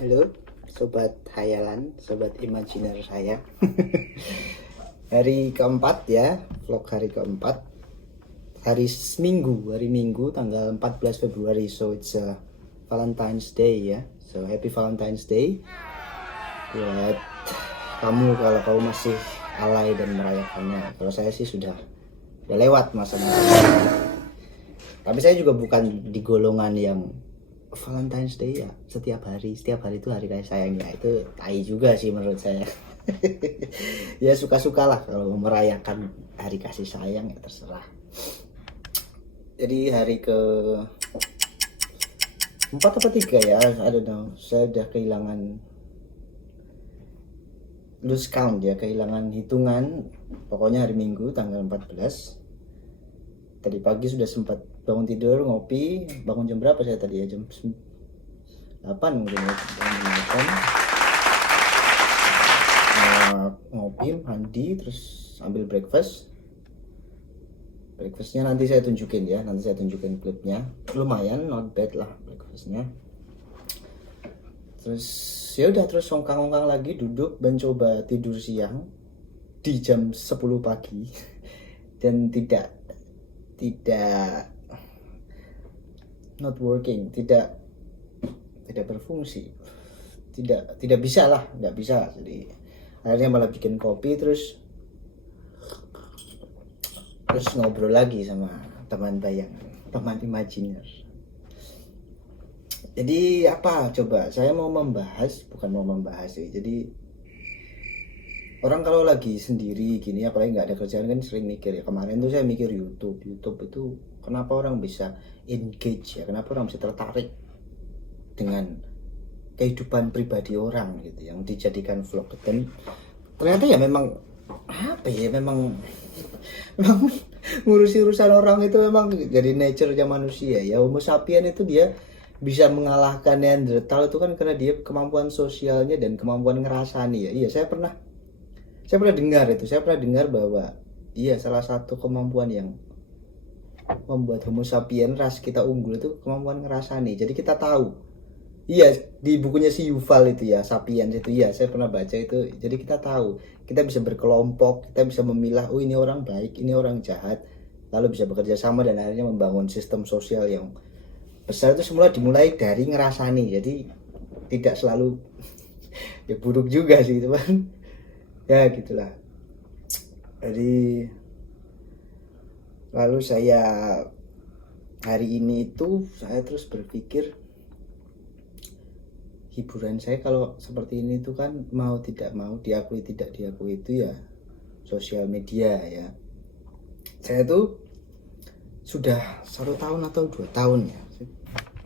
Halo, sobat hayalan, sobat imajiner saya. Hari keempat ya, vlog hari keempat. Hari Minggu tanggal 14 Februari. So it's Valentine's Day ya. So happy Valentine's Day buat kamu kalau kamu masih alay dan merayakannya. Kalau saya sih sudah lewat masa-masa. Tapi saya juga bukan di golongan yang Valentine's Day ya setiap hari itu hari kasih sayang ya, itu tai juga sih menurut saya. Ya suka-sukalah kalau merayakan hari kasih sayang ya terserah. Jadi hari ke 4 atau 3 ya, I don't know, saya udah kehilangan lose count ya, kehilangan hitungan. Pokoknya hari Minggu tanggal 14 tadi pagi sudah sempat bangun tidur, ngopi. Bangun jam berapa saya tadi ya? Jam 8 mungkin ya. Ngopi, mandi, terus ambil breakfast. Breakfastnya nanti saya tunjukin ya, nanti saya tunjukin klipnya. Lumayan, not bad lah breakfastnya. Terus ya udah, terus ongkang-ongkang lagi, duduk mencoba tidur siang di jam 10 pagi dan tidak not working, tidak berfungsi, tidak bisa lah, nggak bisa. Jadi akhirnya malah bikin kopi, terus ngobrol lagi sama teman bayang, teman imajiner. Jadi apa coba, saya bukan mau membahas sih. Jadi orang kalau lagi sendiri gini, apalagi nggak ada kerjaan kan sering mikir ya. Kemarin tuh saya mikir YouTube itu kenapa orang bisa engage ya, kenapa orang bisa tertarik dengan kehidupan pribadi orang gitu yang dijadikan vlog. Dan ternyata ya memang memang ngurusi urusan orang itu memang jadi nature-nya manusia ya. Homo sapien itu dia bisa mengalahkan Neanderthal itu kan karena dia kemampuan sosialnya dan kemampuan ngerasani ya. Iya, saya pernah dengar bahwa iya, salah satu kemampuan yang membuat Homo sapien ras kita unggul itu kemampuan ngerasani. Jadi kita tahu, iya, di bukunya si Yuval itu ya, Sapiens itu ya, saya pernah baca itu. Jadi kita tahu, kita bisa berkelompok, kita bisa memilah, oh ini orang baik, ini orang jahat, lalu bisa bekerja sama dan akhirnya membangun sistem sosial yang besar. Itu semula dimulai dari ngerasani. Jadi tidak selalu ya buruk juga sih teman. Ya gitulah. Jadi lalu saya hari ini itu saya terus berpikir, hiburan saya kalau seperti ini tuh kan mau tidak mau, diakui tidak diakui itu ya sosial media ya. Saya tuh sudah 1 tahun atau 2 tahun ya,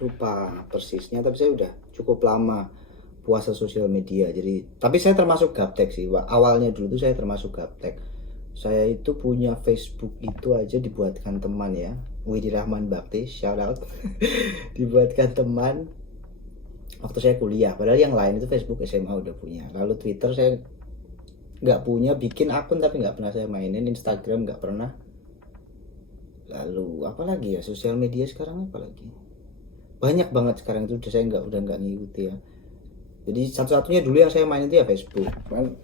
lupa persisnya, tapi saya udah cukup lama puasa sosial media. Jadi tapi saya termasuk gaptek sih. Awalnya dulu tuh saya termasuk gaptek. Saya itu punya Facebook itu aja dibuatkan teman ya, Widi Rahman Bakti, shout out. Dibuatkan teman waktu saya kuliah, padahal yang lain itu Facebook SMA udah punya. Lalu Twitter saya nggak punya, bikin akun tapi nggak pernah saya mainin. Instagram nggak pernah. Lalu apalagi ya, sosial media sekarang apalagi banyak banget sekarang itu, saya udah nggak ngikuti ya. Jadi satu-satunya dulu yang saya main itu ya Facebook.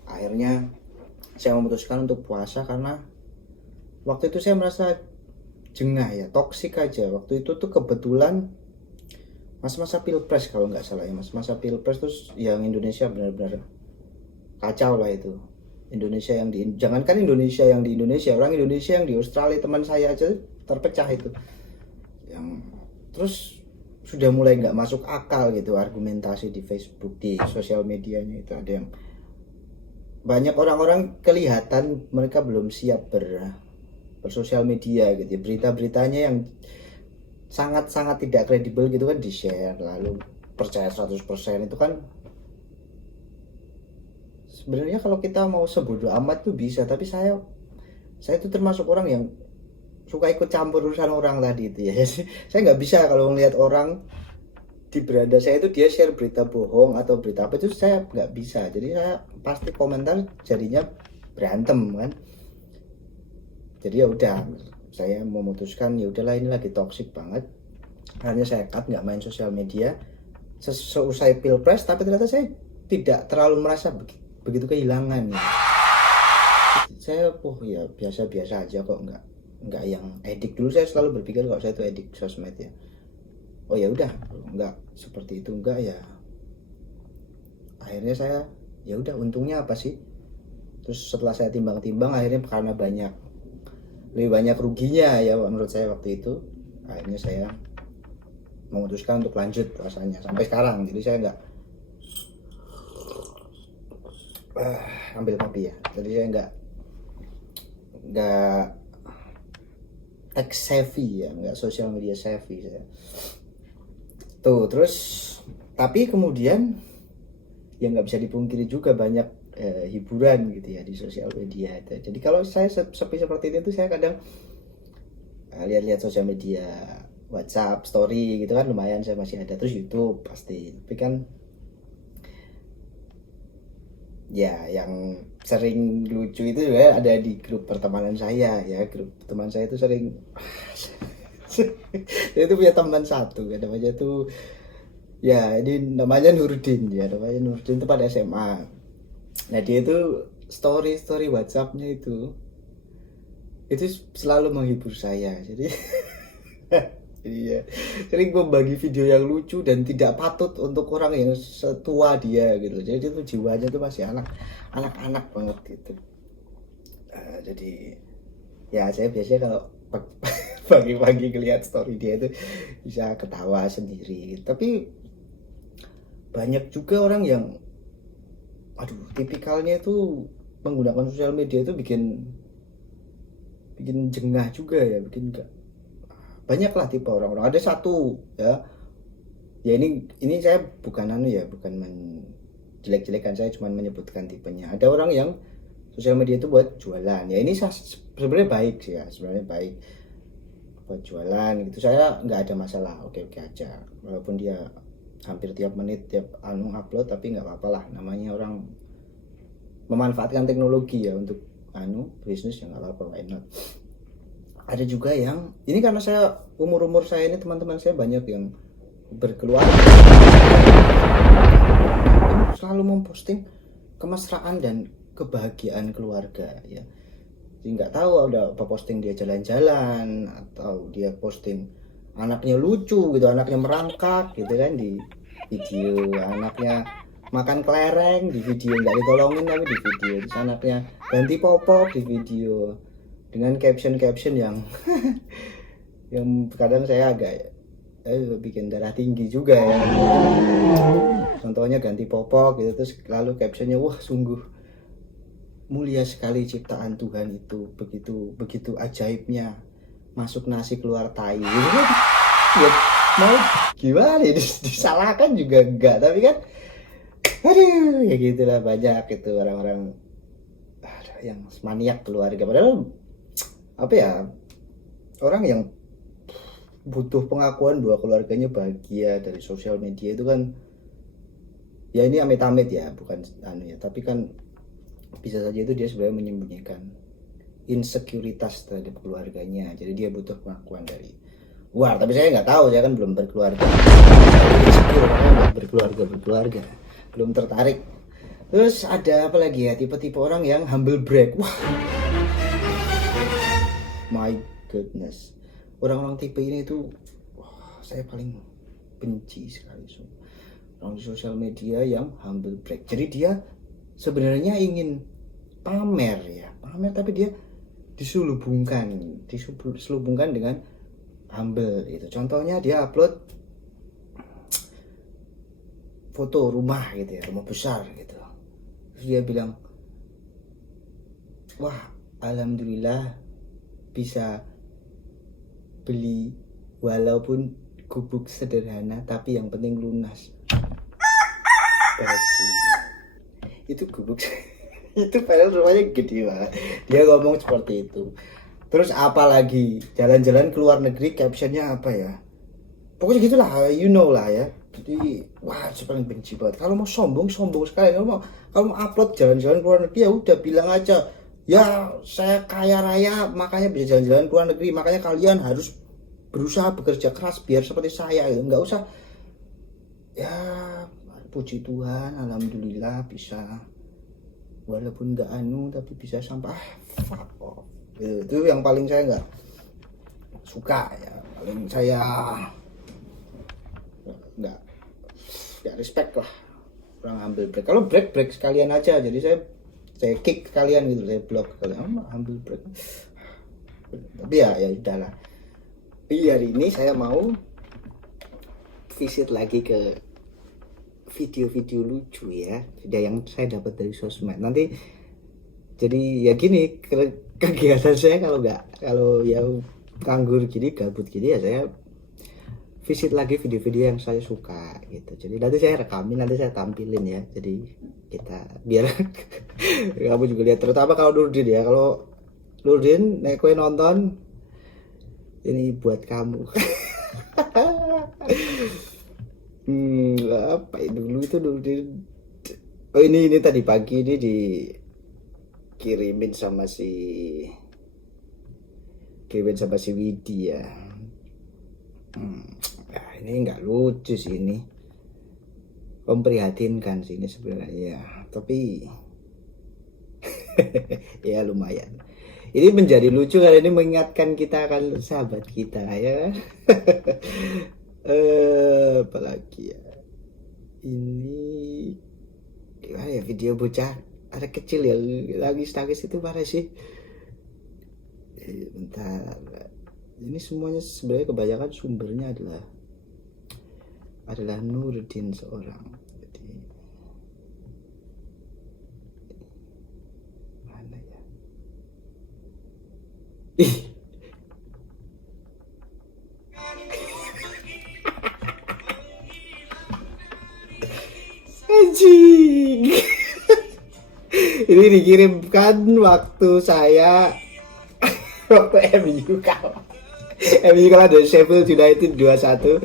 Akhirnya saya memutuskan untuk puasa karena waktu itu saya merasa jengah ya, toksik aja. Waktu itu tuh kebetulan masa-masa pilpres kalau nggak salah ya, masa pilpres, terus yang Indonesia benar-benar kacau lah itu. Indonesia yang jangankan Indonesia yang di Indonesia, orang Indonesia yang di Australia teman saya aja terpecah itu. Yang terus sudah mulai nggak masuk akal gitu argumentasi di Facebook, di sosial medianya itu. Ada yang banyak orang-orang kelihatan mereka belum siap bersosial media gitu ya. Berita-beritanya yang sangat-sangat tidak kredibel gitu kan di share, lalu percaya 100% itu kan. Sebenarnya kalau kita mau sebodoh amat tuh bisa, tapi saya itu termasuk orang yang suka ikut campur urusan orang tadi itu ya. Saya nggak bisa kalau melihat orang di beranda saya itu dia share berita bohong atau berita apa, itu saya nggak bisa. Jadi saya pasti komentar, jadinya berantem kan. Jadi ya udah, saya memutuskan ya udahlah, ini lagi toxic banget. Akhirnya saya cut, nggak main sosial media. seusai pilpres, tapi ternyata saya tidak terlalu merasa begitu kehilangan ya. Saya ya biasa-biasa aja kok, nggak yang edik. Dulu saya selalu berpikir kalau saya itu edik sosmed ya. Oh ya udah, nggak seperti itu, enggak ya. Akhirnya saya ya udah, untungnya apa sih? Terus setelah saya timbang-timbang, akhirnya karena lebih banyak ruginya ya menurut saya waktu itu, akhirnya saya memutuskan untuk lanjut rasanya sampai sekarang. Jadi saya nggak ambil kopi ya. Jadi saya nggak tech savvy ya, nggak social media savvy saya. Tuh terus, tapi kemudian ya nggak bisa dipungkiri juga banyak hiburan gitu ya di sosial media itu. Jadi kalau saya sepi seperti ini tuh saya kadang lihat-lihat sosial media, WhatsApp, story gitu kan lumayan saya masih ada, terus YouTube pasti. Tapi kan ya yang sering lucu itu juga ada di grup pertemanan saya ya. Grup teman saya itu sering saya itu punya teman satu kan, namanya tuh ya, ini namanya Nurdin ya, namanya Nurdin itu pada SMA. Nah dia itu story WhatsAppnya itu selalu menghibur saya. Jadi iya, sering membagi video yang lucu dan tidak patut untuk orang yang setua dia gitu. Jadi itu jiwanya tuh masih anak-anak banget gitu. Jadi ya saya biasanya kalau pagi-pagi ngeliat story dia itu bisa ketawa sendiri. Tapi banyak juga orang yang tipikalnya itu menggunakan sosial media itu bikin jengah juga ya, bikin enggak. Banyak lah tipe orang-orang. Ada satu ya ini saya bukan bukan menjelek-jelekan, saya cuma menyebutkan tipenya. Ada orang yang sosial media itu buat jualan ya, ini sebenarnya baik sih ya, sebenarnya baik buat jualan gitu, saya nggak ada masalah, oke aja, walaupun dia hampir tiap menit tiap upload, tapi nggak apa-apa lah, namanya orang memanfaatkan teknologi ya untuk bisnis ya, nggak apa-apa, why not. Ada juga yang ini karena saya umur saya ini, teman-teman saya banyak yang berkeluarga, selalu memposting kemesraan dan kebahagiaan keluarga ya. Jadi nggak tahu ada apa, posting dia jalan-jalan atau dia posting anaknya lucu gitu, anaknya merangkak gitu kan di video, anaknya makan kelereng di video, nggak ditolongin tapi di video, terus anaknya ganti popok di video dengan caption yang yang kadang saya agak bikin darah tinggi juga ya. Contohnya ganti popok gitu, terus lalu captionnya, wah sungguh mulia sekali ciptaan Tuhan itu, begitu ajaibnya masuk nasi keluar tai. Ya, mau gimana ya, disalahkan juga enggak, tapi kan aduh ya gitulah, banyak itu orang-orang yang maniak keluarga, padahal apa ya, orang yang butuh pengakuan bahwa keluarganya bahagia dari sosial media itu kan ya, ini amit-amit ya, bukan ya, tapi kan bisa saja itu dia sebenarnya menyembunyikan insekuritas terhadap keluarganya, jadi dia butuh pengakuan dari luar. Tapi saya nggak tahu, saya kan belum berkeluarga, berkeluarga belum tertarik. Terus ada apa lagi ya, tipe-tipe orang yang humble brag. Wah, my goodness, orang-orang tipe ini tuh saya paling benci sekali orang di sosial media yang humble brag. Jadi dia sebenarnya ingin pamer, tapi dia diselubungkan dengan humble itu. Contohnya dia upload foto rumah gitu ya, rumah besar gitu, terus dia bilang, wah alhamdulillah bisa beli walaupun gubuk sederhana, tapi yang penting lunas. Itu gubuk itu padahal rumahnya gede banget, dia ngomong seperti itu. Terus apalagi jalan-jalan ke luar negeri, captionnya apa ya, pokoknya gitulah, you know lah ya. Jadi wah, saya paling benci banget. Kalau mau sombong sekali. Kalau mau upload jalan-jalan ke luar negeri, ya udah bilang aja, ya saya kaya raya makanya bisa jalan-jalan ke luar negeri, makanya kalian harus berusaha bekerja keras biar seperti saya gitu. Nggak usah ya puji Tuhan, alhamdulillah bisa, walaupun nggak tapi bisa sampai fuck off. Itu yang paling saya nggak suka ya, paling saya nggak respect lah orang ambil break. Kalau break sekalian aja, jadi saya kick kalian gitu, saya block kalian ambil break. Tapi ya udahlah. Hari ini saya mau visit lagi ke video-video lucu ya, yang saya dapat dari sosmed. Nanti jadi ya gini, kegiatan saya kalau ya nganggur gini, gabut gini ya, saya visit lagi video-video yang saya suka gitu. Jadi nanti saya rekamin, nanti saya tampilin ya. Jadi kita biar kamu juga lihat, terutama kalau Nurdin ya. Kalau Nurdin nek kowe nonton, ini buat kamu. Apa dulu itu Nurdin? Oh ini tadi pagi ini dikirimin sama si Widi ya. Nah, ini nggak lucu sih, ini memprihatinkan sih ini sebenarnya ya, tapi ya lumayan. Ini menjadi lucu karena ini mengingatkan kita akan sahabat kita ya. Apalagi ya, ini gimana ya, video bocah ada kecil yang nangis itu mana sih? Bentar, ini semuanya sebenarnya kebanyakan sumbernya adalah Nurdin seorang. Jadi mana ya? Anjing. Ini dikirimkan waktu saya waktu MU kalah. MU kalah dari Sheffield United 2-1.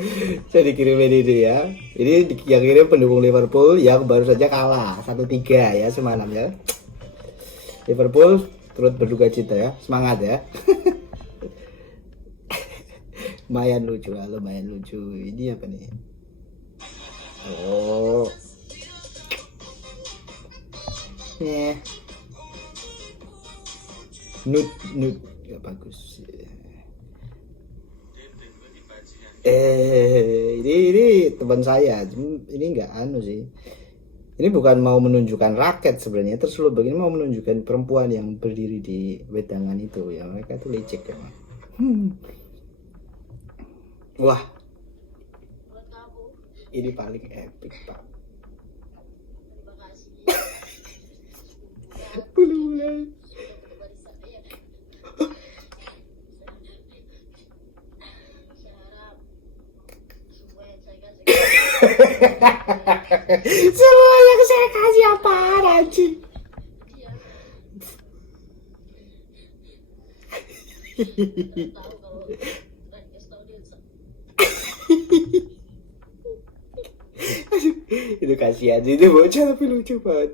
Saya dikirimin ini ya. Ini yang kirim pendukung Liverpool yang baru saja kalah 1-3 ya semalam ya. Liverpool turut berduka cita ya. Semangat ya. lumayan lucu. Ini apa nih? Oh. Yeah. Nut gak bagus. Ini teman saya. Ini nggak sih. Ini bukan mau menunjukkan raket sebenarnya. Terus lo begini mau menunjukkan perempuan yang berdiri di wedangan itu ya. Mereka tuh licik ya. Wah. Ini paling epic pak. Bulu-bulu. Semua yang saya kasih apa anjing? Itu kasihan sih, itu bocah tapi lucu banget.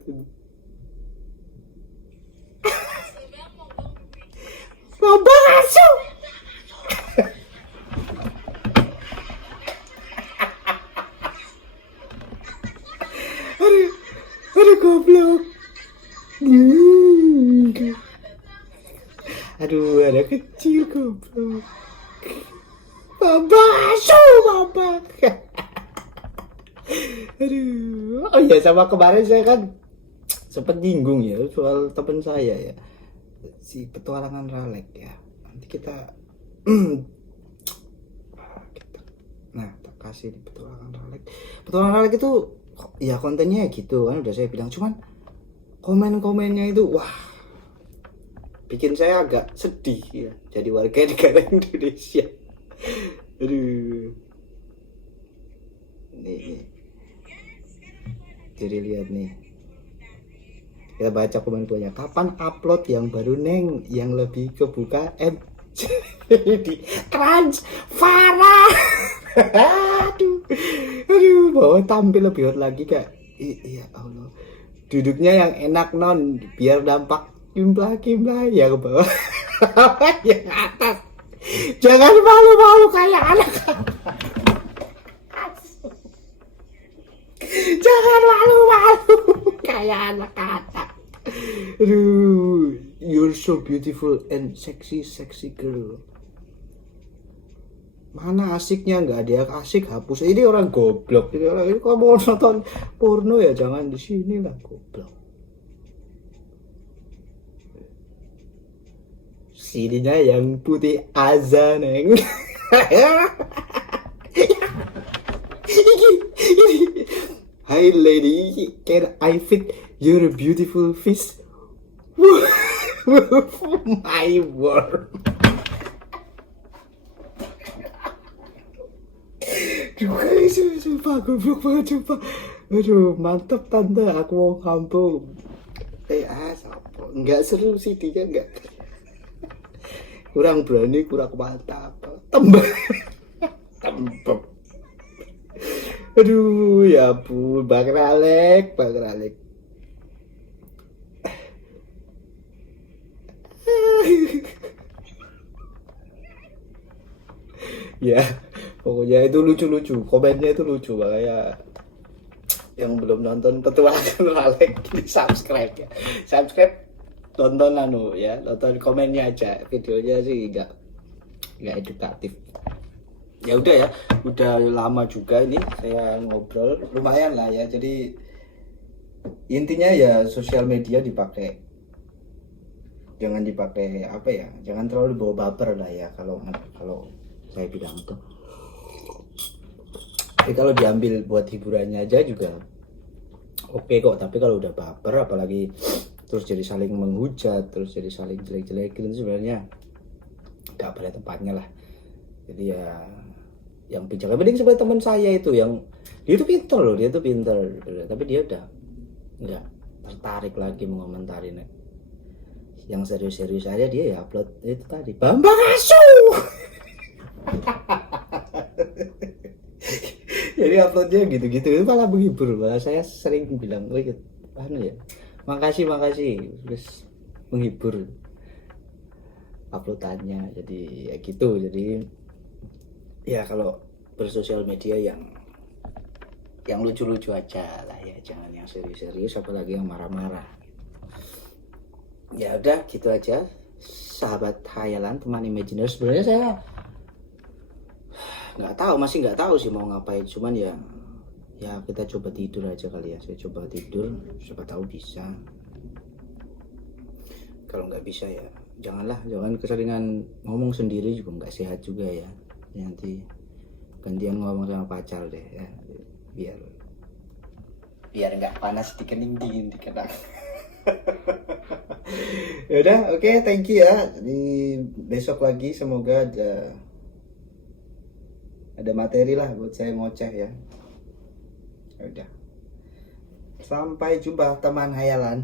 Mamba langsung. Aduh goblok. Aduh ada kecil goblok. Mamba langsung. Aduh. Oh iya, sama kemarin saya kan sempat nyinggung ya soal teman saya ya, si petualangan Raleigh ya. Nanti kita tak kasih di petualangan Raleigh itu ya kontennya gitu kan, udah saya bilang, cuman komen-komennya itu wah bikin saya agak sedih ya jadi warga negara Indonesia. Aduh. Nih. Jadi lihat nih. Kita baca komen-komennya. Kapan upload yang baru Neng, yang lebih kebuka di crunch Farah. aduh mau tampil lebih hot lagi kak. Iya Allah, duduknya yang enak non, biar dampak kimblah ya ke bawah. Yang atas, jangan malu-malu kayak anak. Jangan malu-malu kayak anak-anak. Aduh, you're so beautiful and sexy girl. Mana asiknya, nggak ada yang asik, hapus. Ini orang goblok. Ini orang ini kalau mau nonton porno ya jangan di sini lah, goblok. Sininya yang putih aja neng. Hi lady, can I fit your beautiful fish? My word. Sumpah goblok banget sumpah. Aduh mantep tante, aku mau kampung. Sapo. Enggak seru sih dia, enggak. Kurang berani, kurang mantap. Tembak. Aduh ya ampun, Bang Ralek. Ya, pokoknya itu lucu-lucu, komennya itu lucu, makanya yang belum nonton petualangan Ralek di subscribe ya. Subscribe, tonton ya, nonton komennya aja, videonya sih nggak edukatif. Ya udah ya, udah lama juga ini saya ngobrol, lumayan lah ya. Jadi intinya ya sosial media jangan dipakai apa ya, jangan terlalu bawa baper lah ya kalau saya bilang tuh. Tapi kalau diambil buat hiburannya aja juga oke kok, tapi kalau udah baper apalagi terus jadi saling menghujat, terus jadi saling jelek-jelekin, itu sebenarnya nggak pada tempatnya lah. Jadi ya yang bijak, mending seperti teman saya itu yang dia tuh pinter, tapi dia udah nggak tertarik lagi mengomentari yang serius-serius aja. Dia ya upload itu tadi Bambang Asu. Jadi uploadnya gitu-gitu itu malah menghibur. Malah saya sering bilang, ya, makasih terus menghibur uploadannya. Jadi ya gitu. Jadi ya kalau bersosial media yang lucu-lucu aja lah ya, jangan yang serius-serius, apalagi yang marah-marah. Ya udah gitu aja, sahabat hayalan, teman imajiner. Sebenarnya saya masih nggak tahu sih mau ngapain, cuman ya kita coba tidur aja kali ya. Saya coba tidur, siapa tahu bisa. Kalau nggak bisa ya jangan keseringan ngomong sendiri, juga nggak sehat juga ya. Nanti gantian ngomong sama pacar deh ya, biar nggak panas di kening, dingin di kenang. Yaudah, oke, thank you ya. Di besok lagi semoga ada materi lah buat saya ngoceh ya. Udah, sampai jumpa teman hayalan.